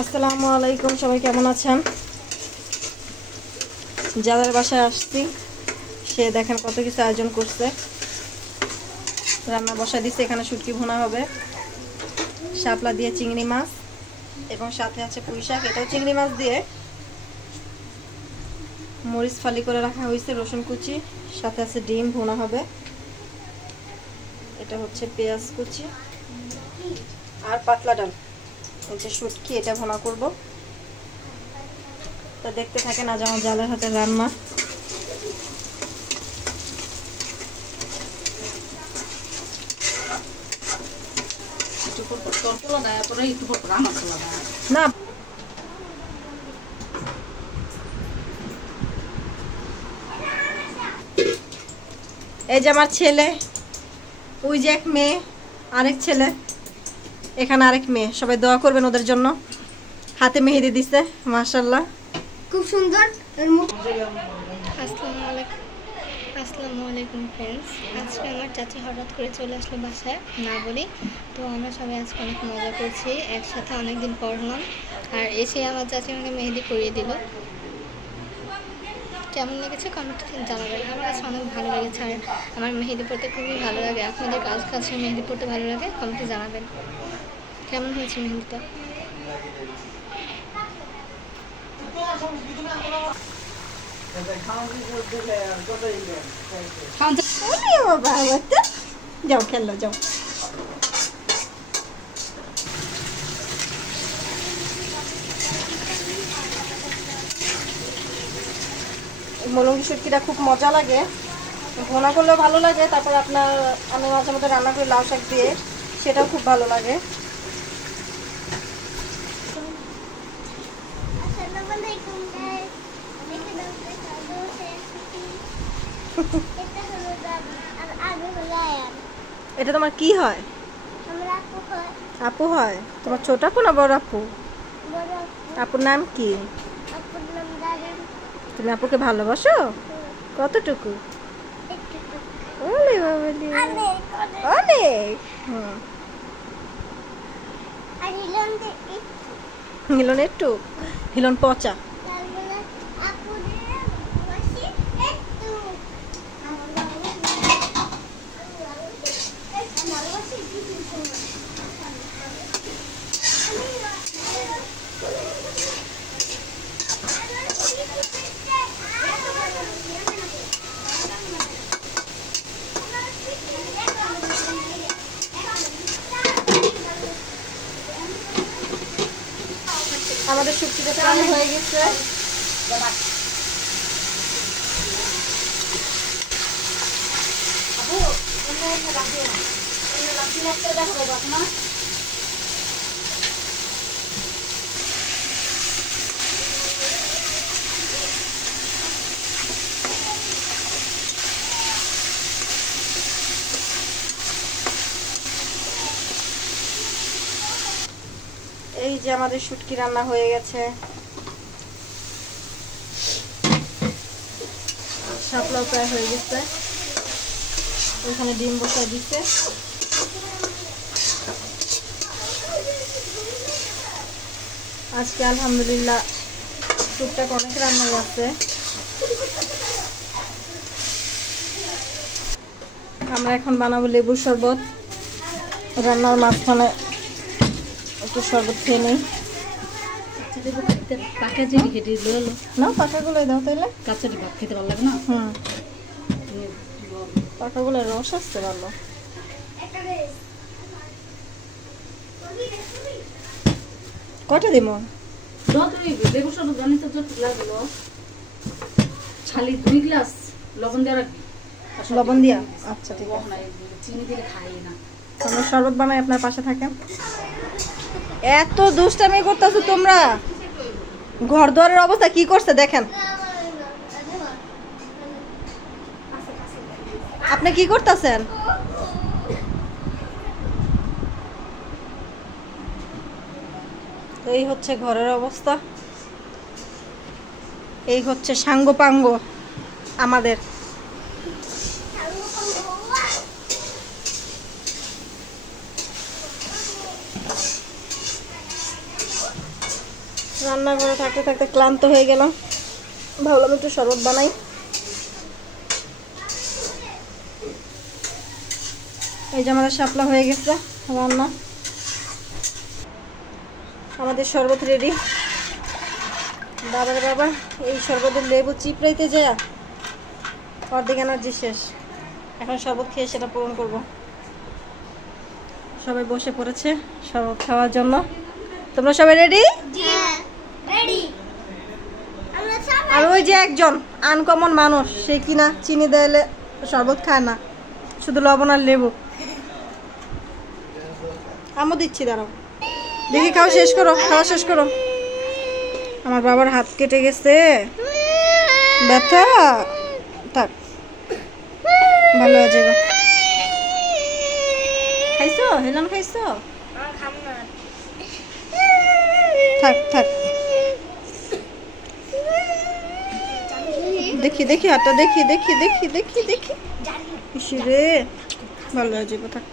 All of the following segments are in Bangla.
আসসালামু আলাইকুম, সবাই কেমন আছেন? যাদের বাসায় আসছি সে দেখেন কত কিছু আয়োজন করছে। রান্না বসা দিচ্ছে, এখানে শুটকি ভুনা হবে, শাপলা দিয়ে চিংড়ি মাছ এবং সাথে আছে পুঁই শাক, এটাও চিংড়ি মাছ দিয়ে। মরিচ ফালি করে রাখা হয়েছে, রসুন কুচি, সাথে আছে ডিম ভুনা হবে। এটা হচ্ছে পেঁয়াজ কুচি আর পাতলা ডাল, এই যে শুটকি, এটা ভুনা করব। তো দেখতে থাকেন আজ আমার জালের হাতের রান্না। না এই যে আমার ছেলে, ওই যে এক মেয়ে, আরেক ছেলে, এখানে আরেক মেয়ে, সবাই দোয়া করবেন ওদের জন্য। হাতে মেহেদি দিছে মাশাআল্লাহ, খুব সুন্দর। আসসালামু আলাইকুম ফ্রেন্ডস। আজকে আমার চাচি হঠাৎ করে চলে আসলো বাসায়, না বলি। তো আমরা সবাই আজকে অনেক মজা করছি, একসাথে অনেকদিন পর হলাম। আর এসে আমার চাচি আমাকে মেহেদি পরিয়ে দিল। কেমন লেগেছে কমেন্টে জানাবেন। আমার কাছে অনেক ভালো লেগেছে, আর আমার মেহেদি পড়তে খুবই ভালো লাগে। আপনাদের কাছে মেহেদি পড়তে ভালো লাগে কমেন্টে জানাবেন কেমন হয়েছে মেহেদিটা। যাও খেলো যাও। মুরগি শুটকিটা খুব মজা লাগে, ভুনা করলেও ভালো লাগে। তারপর আমি মাঝে মধ্যে রান্না করি লাউ শাক দিয়ে, সেটাও খুব ভালো লাগে। এটা তোমার কি হয়? আপু হয়। তোমার ছোট আপু না বড় আপু? আপুর নাম কি? তুমি আপুকে ভালোবাসো কতটুকু? অনেক। হিলন একটু, হিলন পচা। আমাদের শুটকিটা রান্না হয়ে গেছে। এই যে আমাদের শুটকি রান্না হয়ে গেছে, শাপলাও প্রায় হয়ে গেছে। ওইখানে ডিম বসায় দিচ্ছে। আজকে আলহামদুলিল্লাহ টুকটাক অনেক রান্না আছে। আমরা এখন বানাবো লেবুর শরবত। রান্নার মাঝখানে একটু শরবত খেয়ে নেই। না পাকাগুলো দাও তাইলে, কাঁচাটি ভাত খেতে ভালো লাগে না। পাকাগুলো রস আসতে ভালো। কটা দিব? লেবু শরবত বানাইতে যত লাগলো, খালি 2 গ্লাস লবণ দিয়ে রাখবি। লবণ দিয়া? আচ্ছা ঠিক আছে। চিনি দিলে খাই না। আমরা শরবত বানাই, আপনার পাশে থাকেন। এত দুষ্টামি করতেছো তোমরা, ঘর দুয়ারের অবস্থা কি করছে দেখেন। আপনি কি করতেছেন? এই হচ্ছে ঘরের অবস্থা, এই হচ্ছে সাঙ্গ পাঙ্গ আমাদের। রান্নাঘরে থাকতে থাকতে ক্লান্ত হয়ে গেলাম, ভাবলাম একটু শরবত বানাই। এই যে আমাদের শাপলা হয়ে গেছে রান্না, আমাদের শরবত রেডি। বাবার বাবা এই শরবতের লেবু চিপড়াইতে যায় অর্ধেক এনার্জি শেষ, এখন শরবত খেয়ে সেটা পূরণ করব। সবাই বসে পড়েছে শরবত খাওয়ার জন্য। তোমরা সবাই রেডি? আর ওই যে একজন আনকমন মানুষ, সে কিনা চিনি দিলে শরবত খায় না, শুধু লবণ আর লেবু। আমও দিচ্ছি, দাঁড়াও দেখি, খাওয়া শেষ করো, খাওয়া শেষ করো। আমার বাবার হাত কেটে গেছে, ব্যথা, থাক ভালো হয়ে যাবে। খাইছো হেলান, খাইছো? থাক থাক, দেখি দেখি হাতটা, দেখি দেখি দেখি দেখি দেখি, রে ভালো হয়ে যাবে, থাক।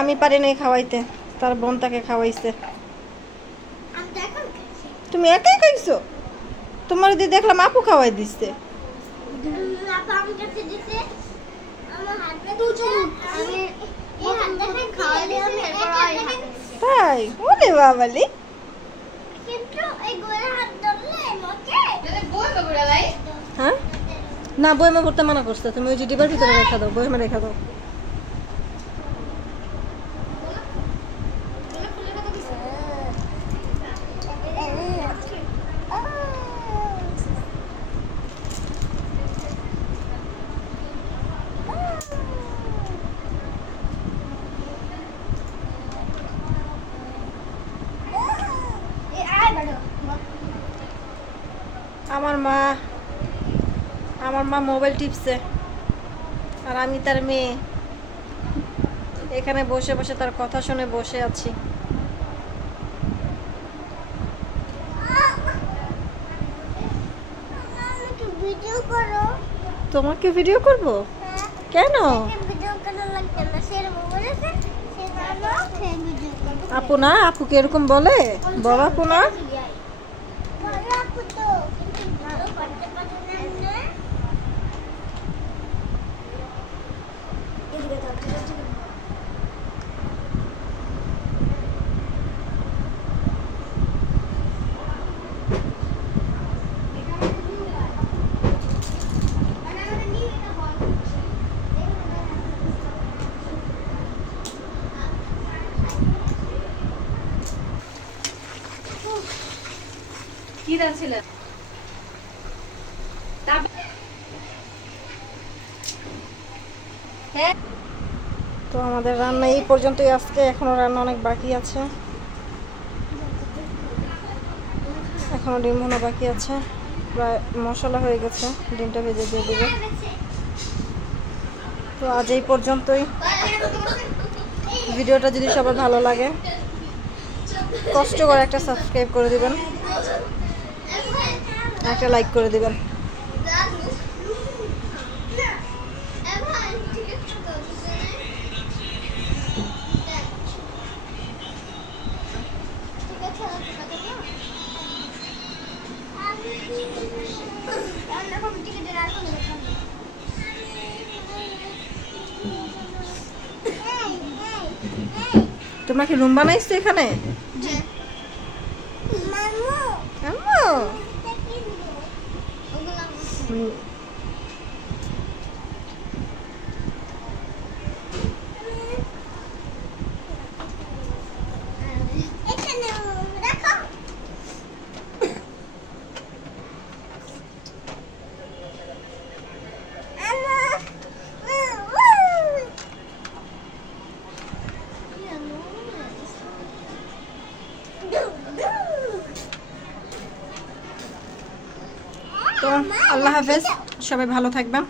আমি পারি নাই খাওয়াইতে, তার বোন তাকে খাওয়াইছে। তুমি একাই খাইছো? তোমার দিদি দেখলাম আপু খাওয়াই দিচ্ছে। তাই? ওরে বাবালি, হ্যাঁ না বইমা করতে মানা করছে, তুমি ওই যে ডিবার ভিতরে রেখা দাও, বইমা রেখা দাও। আমার মা মোবাইল টিপছে, আর আমি তার মেয়ে এখানে বসে বসে তার কথা শুনে বসে আছি। তোমাকে ভিডিও করব? কেন? আপু না, আপুকে এরকম বলে? বড় আপু না? তো আমাদের রান্না এই পর্যন্তই আজকে, এখনো রান্না অনেক বাকি আছে, এখনো ডিম ভুনা বাকি আছে, প্রায় মশলা হয়ে গেছে, ডিমটা ভেজে দিয়ে দেবো। তো আজ এই পর্যন্তই। ভিডিওটা যদি সবার ভালো লাগে কষ্ট করে একটা সাবস্ক্রাইব করে দিবেন, একটা লাইক করে দিবেন। তোমরা কি রুম বানাইছো এখানে? তো আল্লাহ হাফেজ, সবাই ভালো থাকবেন।